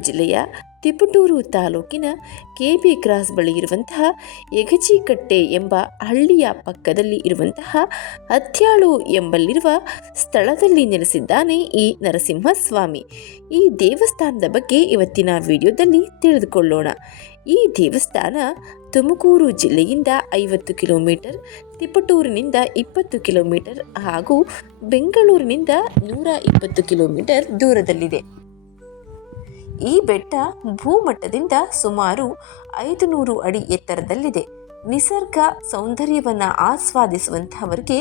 ಜಿಲ್ಲೆಯ ತಿಪಟೂರು ತಾಲೂಕಿನ KB cross ಬಳಿ ಇರುವಂತಹ ಯಗಜಿಕಟ್ಟೆ ಎಂಬ ಹಳ್ಳಿಯ ಪಕ್ಕದಲ್ಲಿ ಇರುವಂತಹ ಹತ್ಯಾಳು ಎಂಬಲ್ಲಿರುವ ಸ್ಥಳದಲ್ಲಿ ನೆಲೆಸಿದ್ದಾನೆ ಈ ನರಸಿಂಹಸ್ವಾಮಿ. ಈ ದೇವಸ್ಥಾನದ ಬಗ್ಗೆ ಇವತ್ತಿನ ವಿಡಿಯೋದಲ್ಲಿ ತಿಳಿದುಕೊಳ್ಳೋಣ. ಈ ದೇವಸ್ಥಾನ ತುಮಕೂರು ಜಿಲ್ಲೆಯಿಂದ ಐವತ್ತು ಕಿಲೋಮೀಟರ್, ತಿಪಟೂರಿನಿಂದ ಇಪ್ಪತ್ತು ಕಿಲೋಮೀಟರ್ ಹಾಗೂ ಬೆಂಗಳೂರಿನಿಂದ ನೂರ ಇಪ್ಪತ್ತು ಕಿಲೋಮೀಟರ್ ದೂರದಲ್ಲಿದೆ. ಈ ಬೆಟ್ಟ ಭೂಮಟ್ಟದಿಂದ ಸುಮಾರು ಐದು ನೂರು ಅಡಿ ಎತ್ತರದಲ್ಲಿದೆ. ನಿಸರ್ಗ ಸೌಂದರ್ಯವನ್ನು ಆಸ್ವಾದಿಸುವಂತಹವರಿಗೆ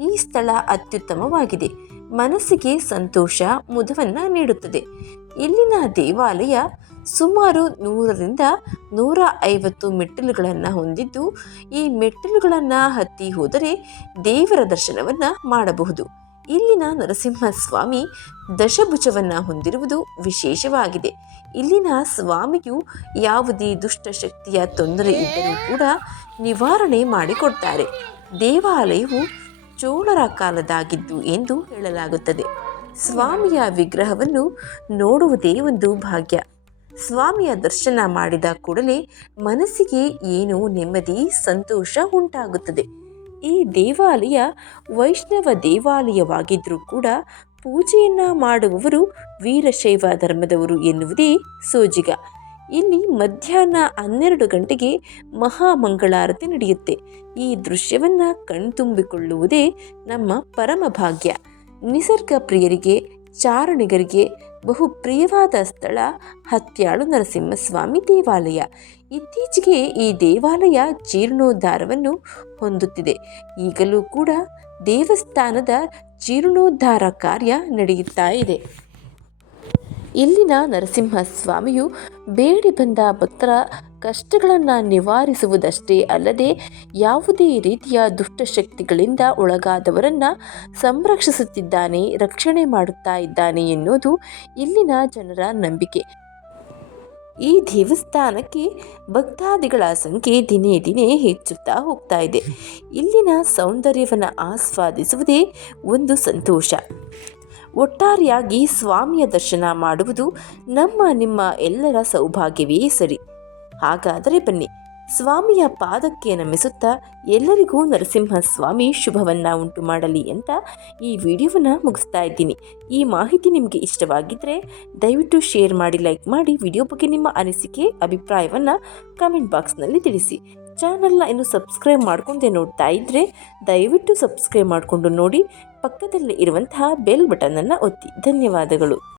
ಈ ಸ್ಥಳ ಅತ್ಯುತ್ತಮವಾಗಿದೆ. ಮನಸ್ಸಿಗೆ ಸಂತೋಷ ಮುದವನ್ನ ನೀಡುತ್ತದೆ. ಇಲ್ಲಿನ ದೇವಾಲಯ ಸುಮಾರು ನೂರರಿಂದ ನೂರ ಐವತ್ತು ಮೆಟ್ಟಿಲುಗಳನ್ನು ಹೊಂದಿದ್ದು, ಈ ಮೆಟ್ಟಿಲುಗಳನ್ನು ಹತ್ತಿ ಹೋದರೆ ದೇವರ ದರ್ಶನವನ್ನು ಮಾಡಬಹುದು. ಇಲ್ಲಿನ ನರಸಿಂಹಸ್ವಾಮಿ ದಶಭುಜವನ್ನು ಹೊಂದಿರುವುದು ವಿಶೇಷವಾಗಿದೆ. ಇಲ್ಲಿನ ಸ್ವಾಮಿಯು ಯಾವುದೇ ದುಷ್ಟಶಕ್ತಿಯ ತೊಂದರೆ ಇದ್ದರೂ ಕೂಡ ನಿವಾರಣೆ ಮಾಡಿಕೊಡ್ತಾರೆ. ದೇವಾಲಯವು ಚೋಳರ ಕಾಲದಾಗಿದ್ದು ಎಂದು ಹೇಳಲಾಗುತ್ತದೆ. ಸ್ವಾಮಿಯ ವಿಗ್ರಹವನ್ನು ನೋಡುವುದೇ ಒಂದು ಭಾಗ್ಯ. ಸ್ವಾಮಿಯ ದರ್ಶನ ಮಾಡಿದ ಕೂಡಲೇ ಮನಸ್ಸಿಗೆ ಏನೋ ನೆಮ್ಮದಿ, ಸಂತೋಷ ಉಂಟಾಗುತ್ತದೆ. ಈ ದೇವಾಲಯ ವೈಷ್ಣವ ದೇವಾಲಯವಾಗಿದ್ದರೂ ಕೂಡ ಪೂಜೆಯನ್ನು ಮಾಡುವವರು ವೀರಶೈವ ಧರ್ಮದವರು ಎನ್ನುವುದೇ ಸೋಜಿಗ. ಇಲ್ಲಿ ಮಧ್ಯಾಹ್ನ ಹನ್ನೆರಡು ಗಂಟೆಗೆ ಮಹಾಮಂಗಳಾರತಿ ನಡೆಯುತ್ತೆ. ಈ ದೃಶ್ಯವನ್ನು ಕಣ್ತುಂಬಿಕೊಳ್ಳುವುದೇ ನಮ್ಮ ಪರಮ ಭಾಗ್ಯ ನಿಸರ್ಗ ಪ್ರಿಯರಿಗೆ ಚಾರಣಿಗರಿಗೆ ಬಹು ಪ್ರಿಯವಾದ ಸ್ಥಳ ಹತ್ಯಾಳು ನರಸಿಂಹಸ್ವಾಮಿ ದೇವಾಲಯ. ಇತ್ತೀಚೆಗೆ ಈ ದೇವಾಲಯ ಜೀರ್ಣೋದ್ಧಾರವನ್ನು ಹೊಂದುತ್ತಿದೆ. ಈಗಲೂ ಕೂಡ ದೇವಸ್ಥಾನದ ಜೀರ್ಣೋದ್ಧಾರ ಕಾರ್ಯ ನಡೆಯುತ್ತಾ ಇದೆ. ಇಲ್ಲಿನ ನರಸಿಂಹಸ್ವಾಮಿಯು ಬೇಡಿ ಬಂದ ಭಕ್ತರ ಕಷ್ಟಗಳನ್ನು ನಿವಾರಿಸುವುದಷ್ಟೇ ಅಲ್ಲದೆ ಯಾವುದೇ ರೀತಿಯ ದುಷ್ಟಶಕ್ತಿಗಳಿಂದ ಒಳಗಾದವರನ್ನು ಸಂರಕ್ಷಿಸುತ್ತಿದ್ದಾನೆ, ರಕ್ಷಣೆ ಮಾಡುತ್ತಾ ಇದ್ದಾನೆ ಎನ್ನುವುದು ಇಲ್ಲಿನ ಜನರ ನಂಬಿಕೆ. ಈ ದೇವಸ್ಥಾನಕ್ಕೆ ಭಕ್ತಾದಿಗಳ ಸಂಖ್ಯೆ ದಿನೇ ದಿನೇ ಹೆಚ್ಚುತ್ತಾ ಹೋಗ್ತಾ ಇದೆ. ಇಲ್ಲಿನ ಸೌಂದರ್ಯವನ್ನು ಆಸ್ವಾದಿಸುವುದೇ ಒಂದು ಸಂತೋಷ. ಒಟ್ಟಾರೆಯಾಗಿ ಸ್ವಾಮಿಯ ದರ್ಶನ ಮಾಡುವುದು ನಮ್ಮ, ನಿಮ್ಮ ಎಲ್ಲರ ಸೌಭಾಗ್ಯವೇ ಸರಿ. ಹಾಗಾದರೆ ಬನ್ನಿ, ಸ್ವಾಮಿಯ ಪಾದಕ್ಕೆ ನಮಿಸುತ್ತಾ ಎಲ್ಲರಿಗೂ ನರಸಿಂಹ ಸ್ವಾಮಿ ಶುಭವನ್ನ ಉಂಟು ಮಾಡಲಿ ಅಂತ ಈ ವಿಡಿಯೋವನ್ನ ಮುಗಿಸ್ತಾ ಇದ್ದೀನಿ. ಈ ಮಾಹಿತಿ ನಿಮಗೆ ಇಷ್ಟವಾಗಿದ್ದರೆ ದಯವಿಟ್ಟು ಶೇರ್ ಮಾಡಿ, ಲೈಕ್ ಮಾಡಿ, ವಿಡಿಯೋ ಬಗ್ಗೆ ನಿಮ್ಮ ಅನಿಸಿಕೆ, ಅಭಿಪ್ರಾಯವನ್ನು ಕಮೆಂಟ್ ಬಾಕ್ಸ್ನಲ್ಲಿ ತಿಳಿಸಿ. ಚಾನಲ್ನ ಇನ್ನು ಸಬ್ಸ್ಕ್ರೈಬ್ ಮಾಡ್ಕೊಂಡೆ ನೋಡ್ತಾ ಇದ್ದರೆ ದಯವಿಟ್ಟು ಸಬ್ಸ್ಕ್ರೈಬ್ ಮಾಡಿಕೊಂಡು ನೋಡಿ ಪಕ್ಕದಲ್ಲಿ ಇರುವಂತಹ ಬೆಲ್ ಬಟನನ್ನು ಒತ್ತಿ. ಧನ್ಯವಾದಗಳು.